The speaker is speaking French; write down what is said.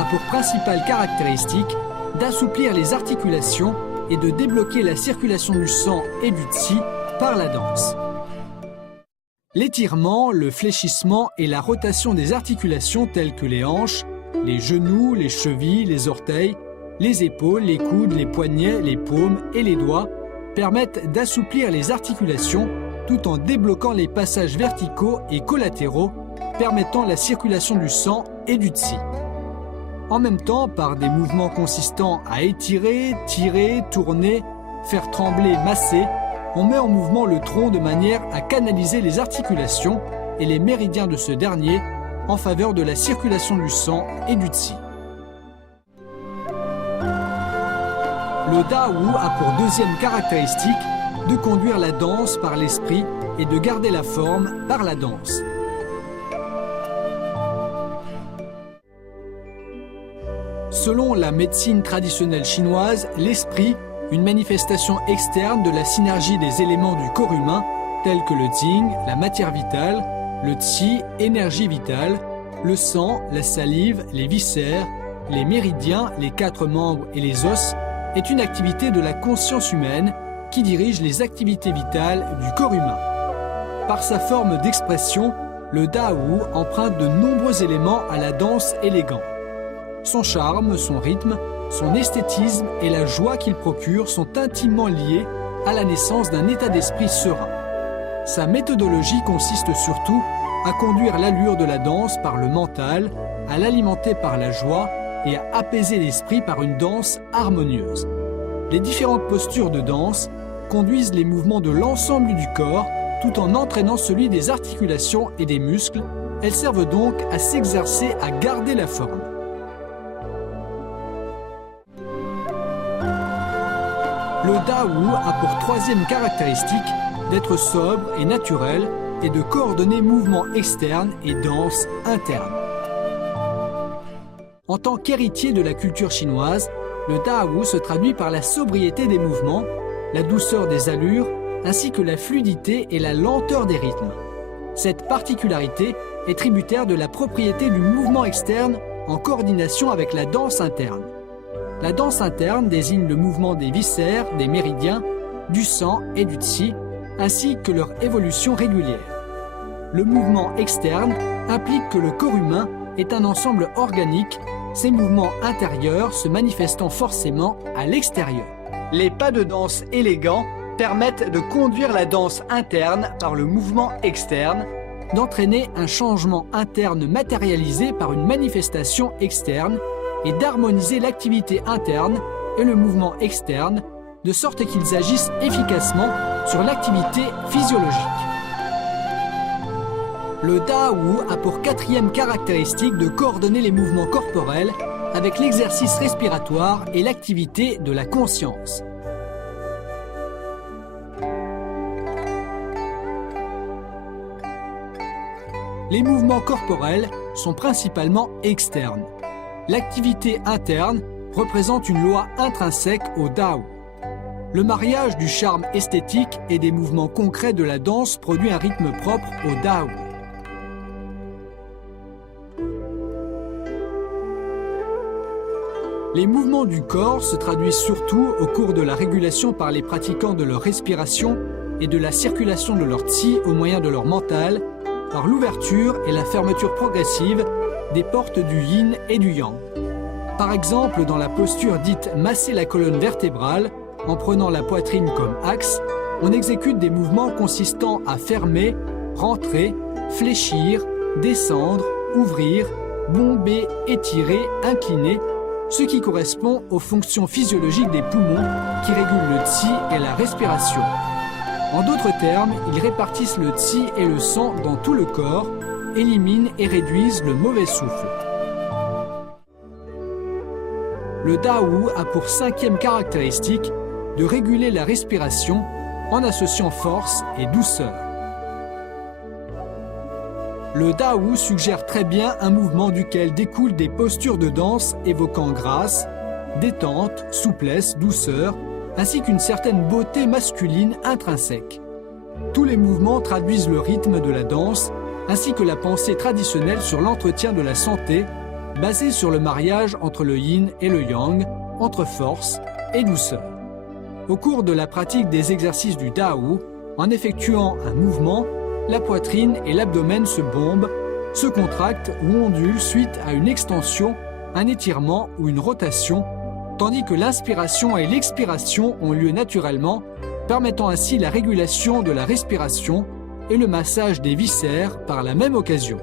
a pour principale caractéristique d'assouplir les articulations et de débloquer la circulation du sang et du qi par la danse. L'étirement, le fléchissement et la rotation des articulations telles que les hanches, les genoux, les chevilles, les orteils, les épaules, les coudes, les poignets, les paumes et les doigts permettent d'assouplir les articulations tout en débloquant les passages verticaux et collatéraux permettant la circulation du sang et du qi. En même temps, par des mouvements consistant à étirer, tirer, tourner, faire trembler, masser, on met en mouvement le tronc de manière à canaliser les articulations et les méridiens de ce dernier en faveur de la circulation du sang et du qi. Le Dao a pour deuxième caractéristique de conduire la danse par l'esprit et de garder la forme par la danse. Selon la médecine traditionnelle chinoise, l'esprit, une manifestation externe de la synergie des éléments du corps humain, tels que le Jing, la matière vitale, le Qi, énergie vitale, le sang, la salive, les viscères, les méridiens, les 4 membres et les os, est une activité de la conscience humaine qui dirige les activités vitales du corps humain. Par sa forme d'expression, le Dao emprunte de nombreux éléments à la danse élégante. Son charme, son rythme, son esthétisme et la joie qu'il procure sont intimement liés à la naissance d'un état d'esprit serein. Sa méthodologie consiste surtout à conduire l'allure de la danse par le mental, à l'alimenter par la joie et à apaiser l'esprit par une danse harmonieuse. Les différentes postures de danse conduisent les mouvements de l'ensemble du corps tout en entraînant celui des articulations et des muscles. Elles servent donc à s'exercer à garder la forme. Le Dao a pour troisième caractéristique d'être sobre et naturel et de coordonner mouvements externes et danse interne. En tant qu'héritier de la culture chinoise, le Dao se traduit par la sobriété des mouvements, la douceur des allures, ainsi que la fluidité et la lenteur des rythmes. Cette particularité est tributaire de la propriété du mouvement externe en coordination avec la danse interne. La danse interne désigne le mouvement des viscères, des méridiens, du sang et du qi, ainsi que leur évolution régulière. Le mouvement externe implique que le corps humain est un ensemble organique, ces mouvements intérieurs se manifestant forcément à l'extérieur. Les pas de danse élégants permettent de conduire la danse interne par le mouvement externe, d'entraîner un changement interne matérialisé par une manifestation externe et d'harmoniser l'activité interne et le mouvement externe, de sorte qu'ils agissent efficacement sur l'activité physiologique. Le Dao a pour quatrième caractéristique de coordonner les mouvements corporels avec l'exercice respiratoire et l'activité de la conscience. Les mouvements corporels sont principalement externes. L'activité interne représente une loi intrinsèque au Dao. Le mariage du charme esthétique et des mouvements concrets de la danse produit un rythme propre au Dao. Les mouvements du corps se traduisent surtout au cours de la régulation par les pratiquants de leur respiration et de la circulation de leur qi au moyen de leur mental, par l'ouverture et la fermeture progressive des portes du yin et du yang. Par exemple, dans la posture dite masser la colonne vertébrale, en prenant la poitrine comme axe, on exécute des mouvements consistant à fermer, rentrer, fléchir, descendre, ouvrir, bomber, étirer, incliner, ce qui correspond aux fonctions physiologiques des poumons qui régulent le qi et la respiration. En d'autres termes, ils répartissent le qi et le sang dans tout le corps, éliminent et réduisent le mauvais souffle. Le Dao a pour cinquième caractéristique de réguler la respiration en associant force et douceur. Le Dao suggère très bien un mouvement duquel découlent des postures de danse évoquant grâce, détente, souplesse, douceur, ainsi qu'une certaine beauté masculine intrinsèque. Tous les mouvements traduisent le rythme de la danse, ainsi que la pensée traditionnelle sur l'entretien de la santé, basée sur le mariage entre le yin et le yang, entre force et douceur. Au cours de la pratique des exercices du Dao, en effectuant un mouvement, la poitrine et l'abdomen se bombent, se contractent ou ondulent suite à une extension, un étirement ou une rotation, tandis que l'inspiration et l'expiration ont lieu naturellement, permettant ainsi la régulation de la respiration et le massage des viscères par la même occasion.